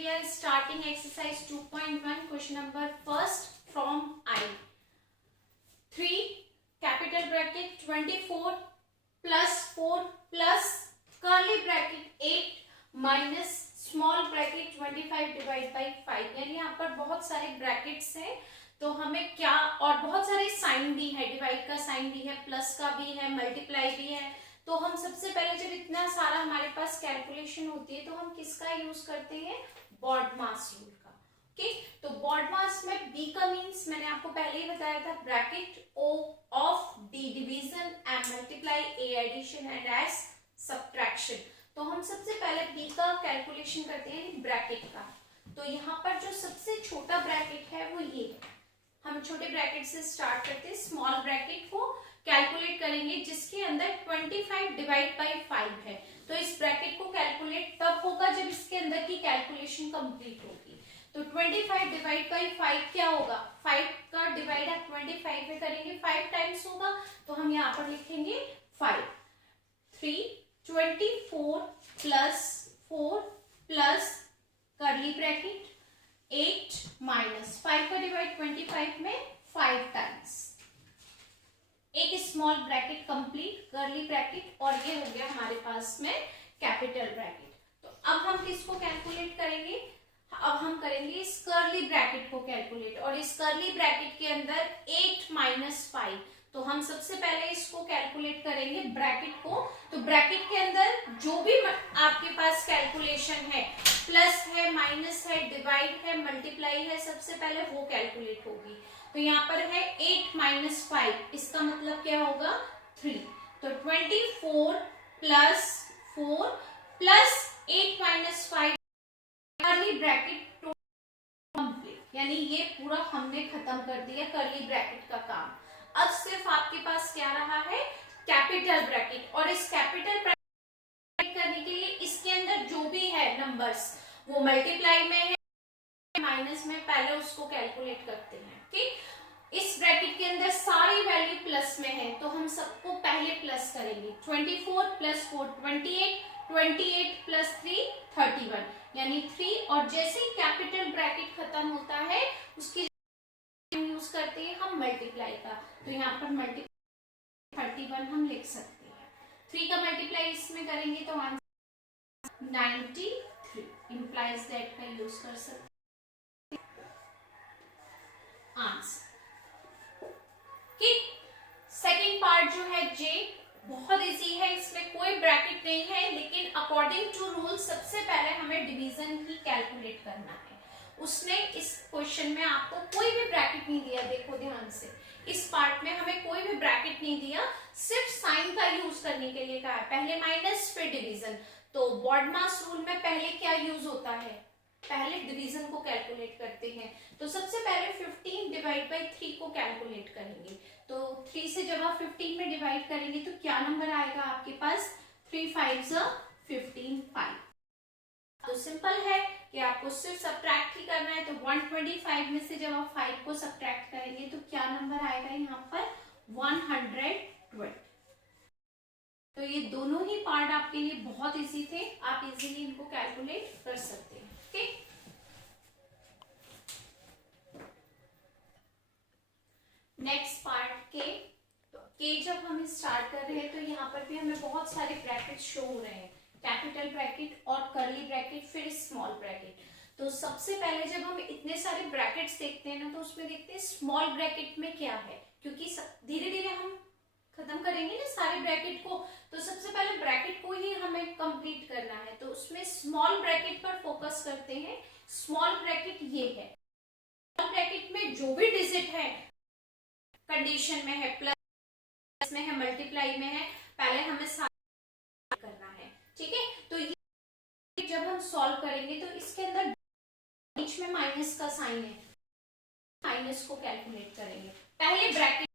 we are starting exercise 2.1, question number first from I. 3 capital bracket 24 plus 4 plus curly bracket 8 minus small bracket 25 divide by 5। यानी यहाँ पर बहुत सारे brackets हैं, तो हमें क्या, और बहुत सारे साइन भी है, डिवाइड का साइन भी है, प्लस का भी है, मल्टीप्लाई भी है। तो हम सबसे पहले जब इतना सारा हमारे पास कैलकुलेशन होती है तो हम किसका यूज करते हैं, बॉडमास रूल का। ओके, तो बॉडमास में बी का मीन्स मैंने आपको पहले ही बताया था, bracket O of D division and multiply A addition and S subtraction. तो हम सबसे पहले बी का कैलकुलेशन करते हैं ब्रैकेट का। तो यहाँ पर जो सबसे छोटा ब्रैकेट है वो ये है। हम छोटे ब्रैकेट से स्टार्ट करते हैं, स्मॉल ब्रैकेट को कैलकुलेट करेंगे जिसके अंदर 25 डिवाइड बाई 5 है। तो इस ब्रैकेट को कैलकुलेट तब होगा जब इसके अंदर की कैलकुलेशन कंप्लीट होगी। तो 25 डिवाइड बाई 5 क्या होगा, 5 का डिवाइड आप 25 में करेंगे, 5 टाइम्स होगा, तो हम यहाँ पर लिखेंगे 5। 3 24 plus 4 plus curly bracket 8 minus 5 का डिवाइड 25 में 5 टाइम्स, एक small bracket complete, curly bracket, और ये हो गया हमारे पास में कैपिटल ब्रैकेट। तो अब हम किसको कैलकुलेट करेंगे, अब हम करेंगे इस कर्ली ब्रैकेट को कैलकुलेट, और इस कर्ली ब्रैकेट के अंदर 8 माइनस 5। तो हम सबसे पहले इसको कैलकुलेट करेंगे ब्रैकेट को। तो ब्रैकेट के अंदर जो भी आपके पास कैलकुलेशन है, प्लस है, माइनस है, डिवाइड है, मल्टीप्लाई है, सबसे पहले वो कैलकुलेट होगी। तो यहाँ पर है 8 माइनस 5, इसका मतलब क्या होगा 3। तो 24 plus 4 plus 8 minus 5 curly bracket complete. यानी ये पूरा हमने खत्म कर दिया कर्ली ब्रैकेट का काम। अब सिर्फ आपके पास क्या रहा है, कैपिटल ब्रैकेट, और इस कैपिटल ब्रैकेट करने के लिए इसके अंदर जो भी है नंबर्स वो मल्टीप्लाई में है, माइनस में, पहले उसको कैलकुलेट करते हैं। ठीक, इस ब्रैकेट के अंदर सारी वैल्यू प्लस में है, तो हम सबको पहले प्लस करेंगे। 24 प्लस 4 28, 28 प्लस 3 31, यानी 3। और जैसे ही कैपिटल ब्रैकेट खत्म होता है उसकी यूज करते हैं हम मल्टीप्लाई का। तो यहाँ पर मल्टीप्लाई 31 हम लिख सकते हैं। 3 का मल्टीप्लाई इसमें करेंगे तो आंसर 93 इंप्लाइज दैट का यूज कर सकते हैं आंसर। ठीक, सेकेंड पार्ट जो है जे, बहुत इजी है, इसमें कोई ब्रैकेट नहीं है, लेकिन अकॉर्डिंग टू रूल सबसे पहले हमें डिवीजन ही कैलकुलेट करना है। उसने इस क्वेश्चन में आपको कोई भी ब्रैकेट नहीं दिया, देखो ध्यान से, इस पार्ट में हमें कोई भी ब्रैकेट नहीं दिया, सिर्फ साइन का यूज करने के लिए कहा है, पहले माइनस फिर डिवीजन। तो बॉडमास रूल में पहले क्या यूज होता है, पहले डिवीजन को कैलकुलेट करते हैं। तो सबसे पहले 15 डिवाइड बाई 3 को कैलकुलेट करेंगे। तो 3 से जब आप 15 में डिवाइड करेंगे तो क्या नंबर आएगा आपके पास, 3 5 15 5। तो सिंपल है कि आपको सिर्फ सब्ट्रैक्ट ही करना है। तो 125 में से जब आप 5 को सब्ट्रैक्ट करेंगे तो क्या नंबर आएगा यहाँ पर, 120। तो ये दोनों ही पार्ट आपके लिए बहुत इजी थे, आप इजीली इनको कैलकुलेट कर सकते हैं। ठीक, नेक्स्ट पार्ट के। तो के जब हम स्टार्ट कर रहे हैं तो यहाँ पर भी हमें बहुत सारे ब्रैकेट शो हो रहे हैं, कैपिटल ब्रैकेट और कर्ली ब्रैकेट फिर स्मॉल ब्रैकेट। तो सबसे पहले जब हम इतने सारे ब्रैकेट्स देखते हैं ना, तो उसमें देखते हैं स्मॉल ब्रैकेट में क्या है, क्योंकि धीरे धीरे हम खत्म करेंगे ना सारे ब्रैकेट को, तो सबसे पहले ब्रैकेट को ही हमें कंप्लीट करना है। तो उसमें स्मॉल ब्रैकेट पर फोकस करते हैं। स्मॉल ब्रैकेट ये है, स्मॉल ब्रैकेट में जो भी डिजिट है कंडीशन में है, प्लस में है, मल्टीप्लाई में है, पहले हमें करना है। ठीक है, तो ये जब हम सॉल्व करेंगे तो इसके अंदर बीच में माइनस का साइन है, माइनस को कैलकुलेट करेंगे पहले ब्रैकेट,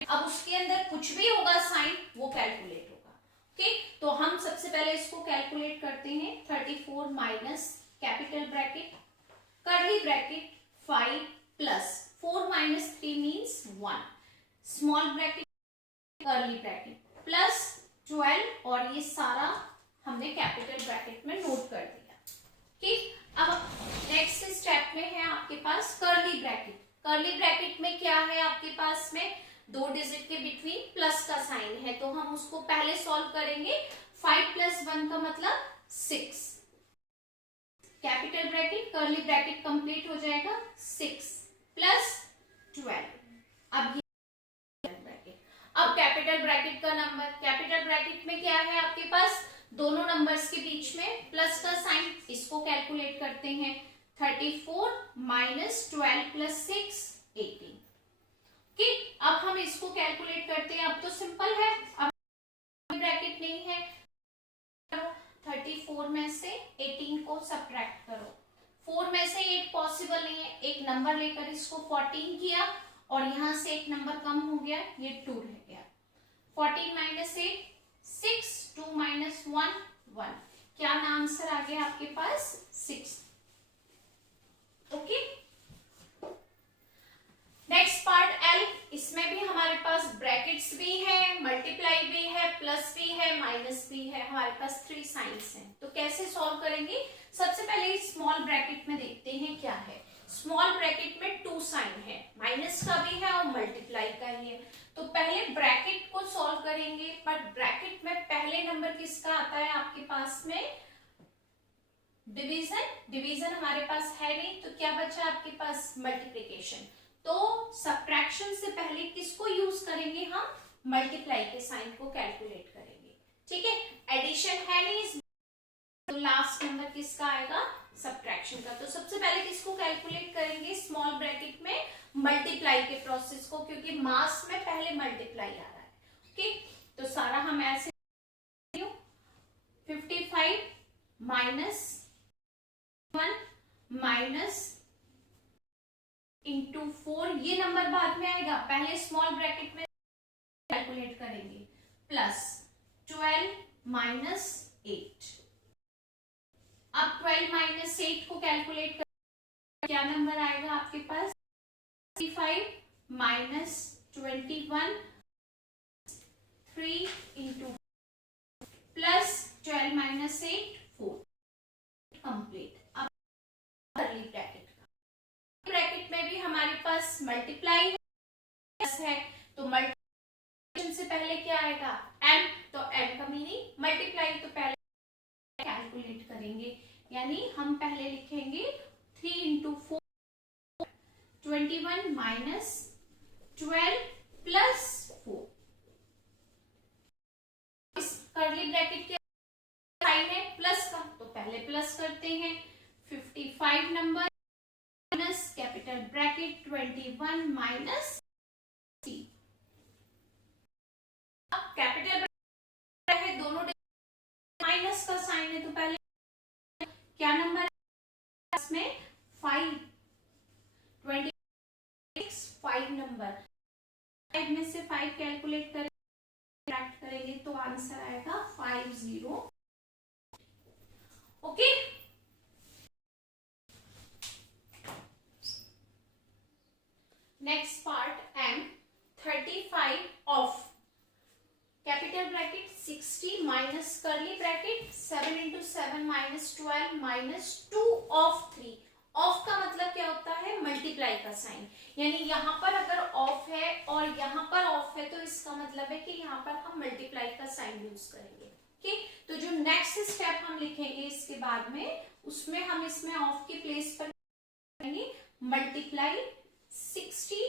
अब उसके अंदर कुछ भी होगा साइन वो कैलकुलेट होगा। ओके, तो हम सबसे पहले इसको कैलकुलेट करते हैं। 34 minus capital bracket curly bracket 5 plus 4 minus 3 means 1, small bracket curly bracket plus 12, और ये सारा हमने कैपिटल ब्रैकेट में नोट कर दिया। ठीक, अब कर्ली ब्रैकेट में क्या है आपके पास में, 2 डिजिट के बिटवीन प्लस का साइन है, तो हम उसको पहले सॉल्व करेंगे। 5 + 1 का मतलब 6, capital bracket curly bracket complete हो जाएगा, 6 + 12। अब अब कैपिटल ब्रैकेट का नंबर, कैपिटल ब्रैकेट में क्या है आपके पास, दोनों नंबर्स के बीच में प्लस का साइन, इसको कैलकुलेट करते हैं। 34 - 12 + 6 18। ठीक, अब हम इसको कैलकुलेट करते हैं। अब तो सिंपल है, अब ब्रैकेट नहीं है, 34 में से 18 को सब्ट्रैक्ट करो। 4 में से 8 पॉसिबल नहीं है, एक नंबर लेकर इसको 14 किया और यहां से एक नंबर कम हो गया, ये 2 रह गया। 14 - 8 6, 2 - 1 1, क्या आंसर आ गया आपके पास, 6। ओके, नेक्स्ट पार्ट L, इसमें भी हमारे पास ब्रैकेट्स भी है, मल्टीप्लाई भी है, प्लस भी है, माइनस भी है, हमारे पास 3 साइंस हैं। तो कैसे सॉल्व करेंगे, सबसे पहले स्मॉल ब्रैकेट में देखते हैं क्या है। स्मॉल ब्रैकेट में 2 साइन है, माइनस का भी है और मल्टीप्लाई का ही है। तो पहले ब्रैकेट को सॉल्व करेंगे, बट ब्रैकेट में पहले नंबर किसका आता है आपके पास में, डिवीजन। डिवीजन हमारे पास है नहीं, तो क्या बचा आपके पास, मल्टीप्लिकेशन। तो सब्ट्रैक्शन से पहले किसको यूज करेंगे हम, मल्टीप्लाई के साइन को कैलकुलेट करेंगे। ठीक है, एडिशन है नहीं, तो लास्ट नंबर किसका आएगा, सब्ट्रैक्शन का। तो सबसे पहले किसको कैलकुलेट करेंगे, स्मॉल ब्रैकेट में मल्टीप्लाई के प्रोसेस को, क्योंकि मास में पहले मल्टीप्लाई आ रहा है। ओके, तो सारा हम ऐसे 55 - 1 - 4, ये नंबर बाद में आएगा, पहले स्मॉल ब्रैकेट में कैलकुलेट करेंगे, प्लस 12 - 8। अब 12 - 8 को कैलकुलेट कर, क्या नंबर आएगा आपके पास, 55 - 21 3 × प्लस 12 - 8 4, कंप्लीट। अब कर्ली ब्रैकेट, ब्रैकेट में भी हमारे पास मल्टीप्लाई है, तो मल्टीप्लिकेशन से पहले क्या आएगा, m, तो m का मीनिंग मल्टीप्लाई, तो पहले कैलकुलेट करेंगे, यानी हम पहले लिखेंगे 3 × 4 21 - 12 + 4। इस कर्ली ब्रैकेट के साइन है प्लस का, तो पहले प्लस करते हैं। 55 नंबर माइनस कैपिटल ब्रैकेट 21 - 3। अब कैपिटल ब्रैकेट है, दोनों माइनस का साइन है, तो पहले क्या नंबर है इसमें, 5, 26 5 नंबर, 5 में से 5 कैलकुलेट करेंगे तो आंसर आएगा 50। Okay, next part M, 35 of capital bracket 60 minus curly bracket 7 × 7 - 12 - 2 of 3। Of का मतलब क्या होता है, मल्टीप्लाई का साइन, यानी यहाँ पर अगर ऑफ है और यहाँ पर ऑफ है, तो इसका मतलब है कि यहाँ पर हम मल्टीप्लाई का साइन यूज करेंगे। ठीक, तो जो नेक्स्ट स्टेप हम लिखेंगे इसके बाद में, उसमें हम इसमें ऑफ के प्लेस पर करेंगे मल्टीप्लाई 60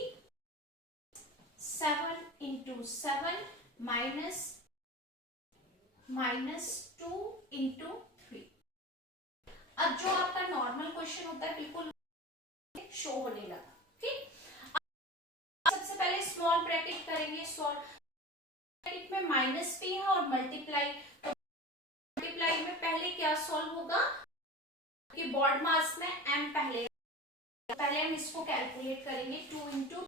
7 × 7 -2 × 3। अब जो आपका नॉर्मल क्वेश्चन होता है बिल्कुल शो होने लगा। ठीक, सबसे पहले स्मॉल ब्रैकेट करेंगे, स्मॉल ब्रैकेट में माइनस भी है और मल्टीप्लाई, तो मल्टीप्लाई में पहले क्या सॉल्व होगा, कि बॉड मास में m पहले हम इसको कैलकुलेट करेंगे, 2 ×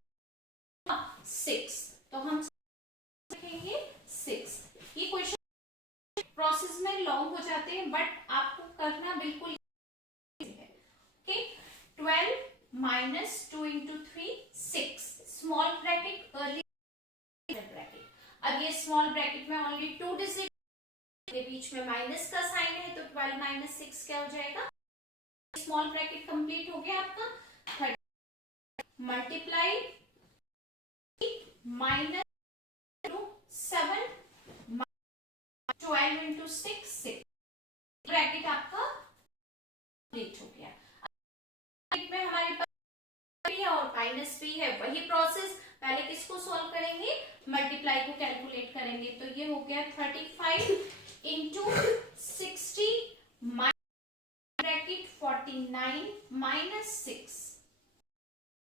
6, तो हम लिखेंगे 6। ये क्वेश्चन प्रोसेस में लॉन्ग हो जाते हैं, बट आपको करना बिल्कुल है। Okay, 12 - 2 × 3 6, small bracket curly bracket. अब ये स्मॉल ब्रैकेट में ओनली 2 डिजिट के बीच में माइनस का साइन है, तो 12 - 6 क्या हो जाएगा, स्मॉल ब्रैकेट कंप्लीट हो गया आपका। 30 मल्टीप्लाई माइनस 7 12 इंटू 6 ब्रैकेट आपका कंप्लीट हो गया। में हमारे पास और माइनस भी है, वही प्रोसेस, पहले किसको सॉल्व करेंगे, मल्टीप्लाई को कैलकुलेट करेंगे। तो ये हो गया 35 इंटू 60 ब्रैकेट 49 माइनस 6,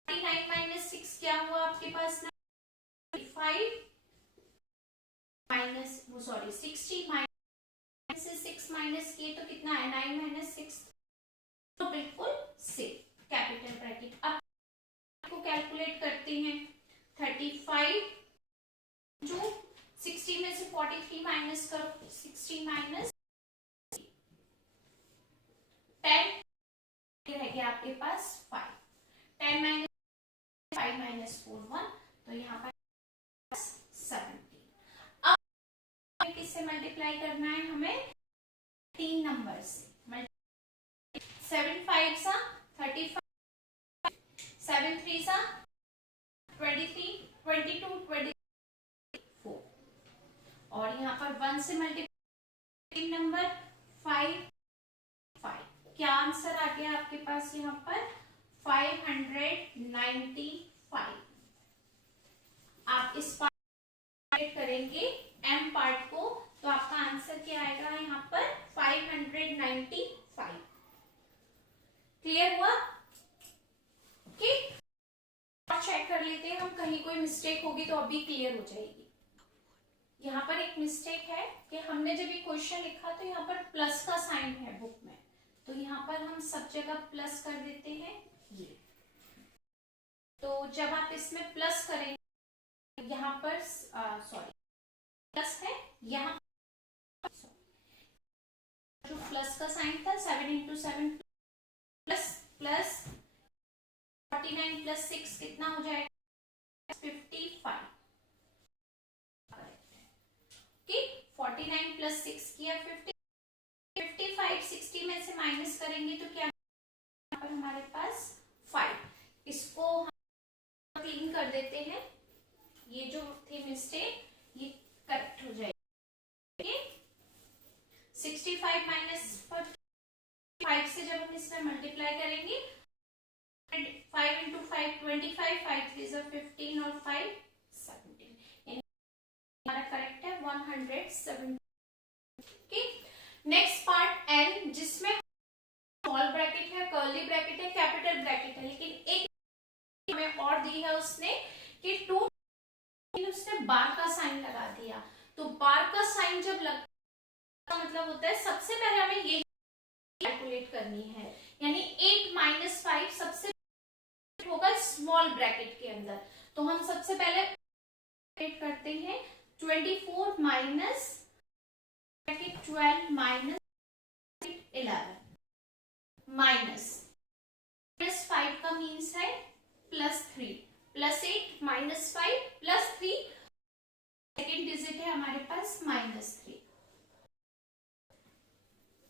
49 माइनस 6 क्या हुआ आपके पास, 5 माइनस वो सॉरी 60 माइनस से 6 माइनस किए तो कितना है 9 माइनस 6, तो बिल्कुल सेम कैपिटल ब्रैकेट। अब को कैलकुलेट करते हैं 35 जो 60 में से 43 माइनस करो, 60 माइनस 10 रह गया आपके पास 5, 10 माइनस 5 माइनस 4 1, तो यहाँ पर 17। अब किससे मल्टीप्लाई करना है हमें, 3 नंबर से, 7 5 सा 35, 7 3 सा 23, 22 24, और यहाँ पर 1 से मल्टीप्लाई नंबर 5 5, क्या आंसर आ गया आपके पास यहाँ पर 595। आप इस पार्ट करेंगे m पार्ट को, तो आपका आंसर क्या आएगा यहाँ पर 595। क्लियर हुआ? ओके, चेक कर लेते हैं हम, कहीं कोई मिस्टेक होगी तो अभी क्लियर हो जाएगी। यहाँ पर एक मिस्टेक है कि हमने जब ये क्वेश्चन लिखा तो यहाँ पर प्लस का साइन है बुक में, तो यहाँ पर हम सब जगह प्लस कर देते हैं ये। तो जब आप इसमें प्लस करेंगे, यहाँ पर सॉरी प्लस है, यहाँ जो प्लस का साइन था 7 इंटू 7 प्लस प्लस 49 प्लस 6 कितना हो जाएगा 55। ओके, 49 प्लस 6 किया 50, 55 60 में से माइनस करेंगे तो क्या यहाँ पर हमारे पास 5। इसको हम क्लीन कर देते हैं, ये जो थी मिस्टेक ये करेक्ट हो जाएगी। 65 माइनस 5 से जब हम इसमें मल्टीप्लाई करेंगे 5 इंटू 5 25, 5 3 ज़ा 15 और 5 17, यानी हमारा करेक्ट है 170। ओके, नेक्स्ट पार्ट एन, जिसमें स्मॉल ब्रैकेट है, कर्ली ब्रैकेट है, कैपिटल ब्रैकेट है, लेकिन एक हमें और दी है उसने कि 2 उसने बार का साइन लगा दिया। तो बार का साइन जब लगता मतलब होता है सबसे पहले हमें ये कैलकुलेट करनी है, यानी 8 माइनस 5 सबसे होगा स्मॉल ब्रैकेट के अंदर। तो हम सबसे पहले कैलकुलेट करते हैं 24 माइनस 12 माइनस 11 माइनस 5 का मीन्स है +3 +8 -5 +3, सेकेंड डिजिट है हमारे पास -3।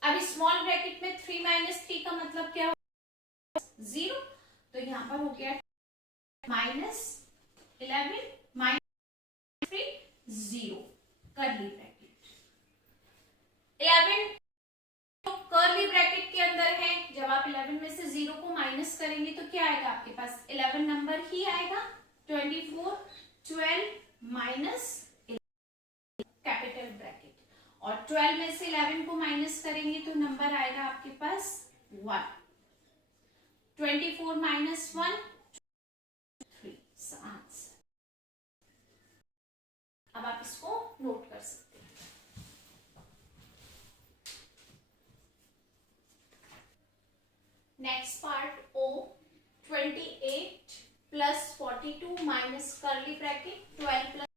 अब स्मॉल ब्रैकेट में 3 माइनस 3 का मतलब क्या होगा 0, तो यहाँ पर हो गया -11 -3 0 कर्ली ब्रैकेट। 11 तो कर्ली ब्रैकेट के अंदर है, जब आप 11 में से 0 को माइनस करेंगे तो क्या आएगा आपके पास 11 नंबर ही आएगा। 24 12 माइनस कैपिटल ब्रैकेट, और 12 में से 11 को माइनस करेंगे तो नंबर आएगा आपके पास 1। 24 माइनस 1 3 आंसर। अब आप इसको नोट कर सकते हैं। Next part O, 28 plus 42 minus curly bracket 12 plus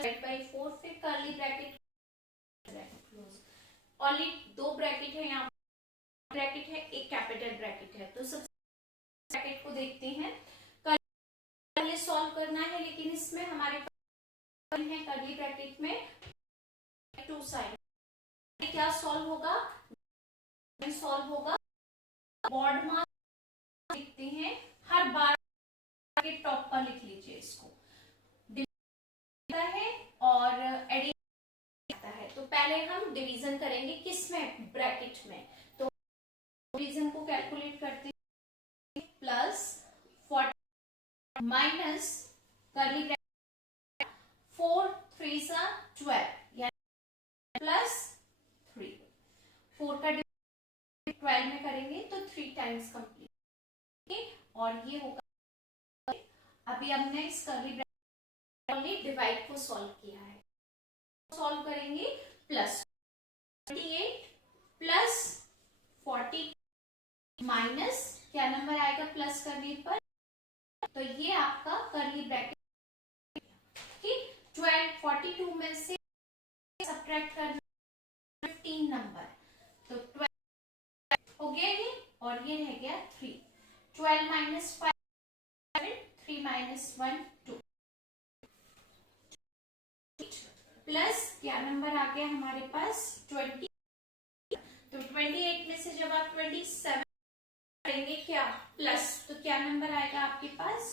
divide by 4, फिर curly bracket close. Only 2 bracket है यहाँ, ब्रैकेट है एक कैपिटल ब्रैकेट है। तो सबसे ब्रैकेट को देखते हैं, पहले सॉल्व करना है, लेकिन इसमें हमारे पास है कर्ली ब्रैकेट में 2 साइड। क्या सॉल्व होगा, सॉल्व होगा बॉड मास लिखते हैं, हर बार रीजन को कैलकुलेट करते हैं, प्लस 40 माइनस करली ब्रैकेट 4 3 12 यानी प्लस 3। 4 का 12 में करेंगे तो 3 टाइम्स कंप्लीट, और ये होगा। अभी हमने इस करली ब्रैकेट डिवाइड को सॉल्व किया है, सॉल्व करेंगे प्लस 28 प्लस 40 माइनस क्या नंबर आएगा प्लस करने पर, तो ये आपका करली ब्रैकेट। ठीक, 12 42 में से सब्ट्रैक्ट करना 15 नंबर, तो 12 हो गया ये, और ये रह गया 3। 12 माइनस 5 3 माइनस 1 2 प्लस क्या नंबर आ गया हमारे पास 20। तो 28 में से जब आप 27 करेंगे क्या प्लस, तो क्या नंबर आएगा आपके पास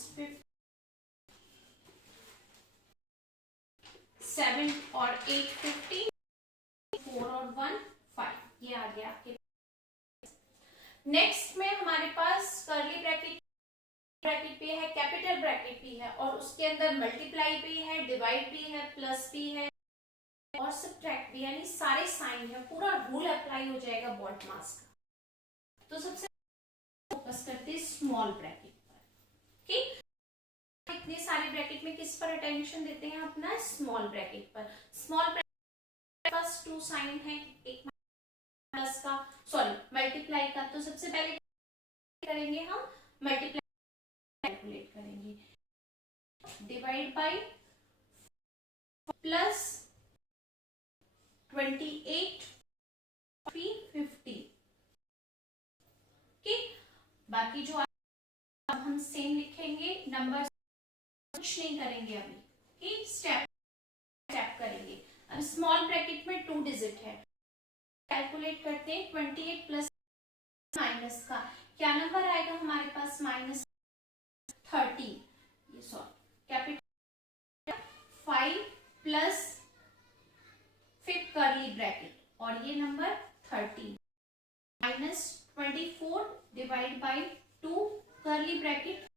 7 और 8 15, 4 और 1 5, ये आ गया आपके। नेक्स्ट में हमारे पास करली ब्रैकेट भी है, कैपिटल ब्रैकेट भी है, और उसके अंदर मल्टीप्लाई भी है, डिवाइड भी है, प्लस भी है और सब्ट्रैक्ट भी, यानी सारे साइन है, पूरा रूल अप्लाई हो जाएगा बॉड मास का। तो सबसे फोकस करते हैं स्मॉल ब्रैकेट पर। ठीक, इतने सारे ब्रैकेट में किस पर अटेंशन देते हैं अपना स्मॉल ब्रैकेट पर। स्मॉल ब्रैकेट फर्स्ट 2 साइन है, एक प्लस का सॉरी मल्टीप्लाई का, तो सबसे पहले करेंगे हम मल्टीप्लाई कैलकुलेट करेंगे, डिवाइड बाय प्लस 28 50। ठीक, बाकी जो अब हम सेम लिखेंगे, नंबर कुछ नहीं करेंगे अभी। ठीक, स्टेप स्टेप करेंगे। अब स्मॉल ब्रैकेट में 2 डिजिट है, कैलकुलेट करते हैं 28 प्लस माइनस का क्या नंबर आएगा हमारे पास माइनस 30, ये सॉरी कैपिटल 5 प्लस फिर करली ब्रैकेट और ये नंबर 30 माइनस 24 डिवाइड बाय 2 करली ब्रैकेट।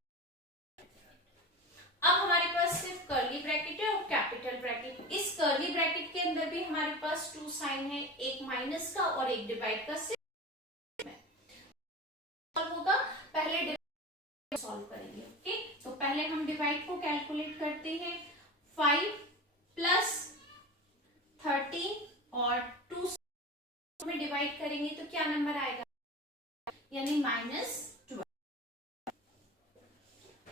अब हमारे पास सिर्फ करली ब्रैकेट है और कैपिटल ब्रैकेट। इस करली ब्रैकेट के अंदर भी हमारे पास 2 साइन है, एक माइनस का और एक डिवाइड का। सॉल्व होगा, पहले डिवाइड सॉल्व करेंगे। ओके, तो पहले हम डिवाइड को कैलकुलेट करते हैं। 5 प्लस 13 और 2 में डिवाइड करेंगे तो क्या नंबर आएगा, यानी -12।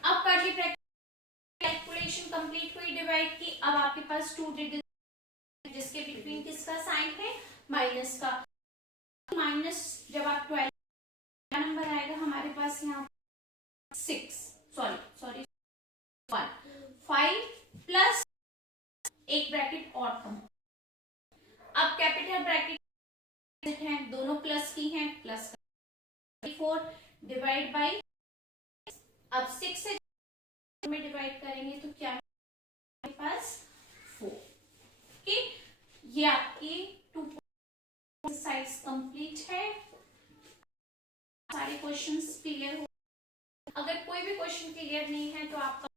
अब करली ब्रैकेट कैलकुलेशन कंप्लीट हुई डिवाइड की। अब आपके पास 2 डिजिट जिसके बिटवीन किसका साइन है माइनस का। माइनस जब आप 12 नंबर आएगा हमारे पास यहाँ 6 सॉरी 1 5 प्लस एक ब्रैकेट और कम। अब कैपिटल ब्रैकेट है, दोनों प्लस की हैं, प्लस 4 डिवाइड बाय, अब 6 से में डिवाइड करेंगे तो क्या हमारे पास 4। ठीक, ये आपकी 2 एक्सरसाइज कंप्लीट है। सारे क्वेश्चंस क्लियर हो। अगर कोई भी क्वेश्चन क्लियर नहीं है तो आपका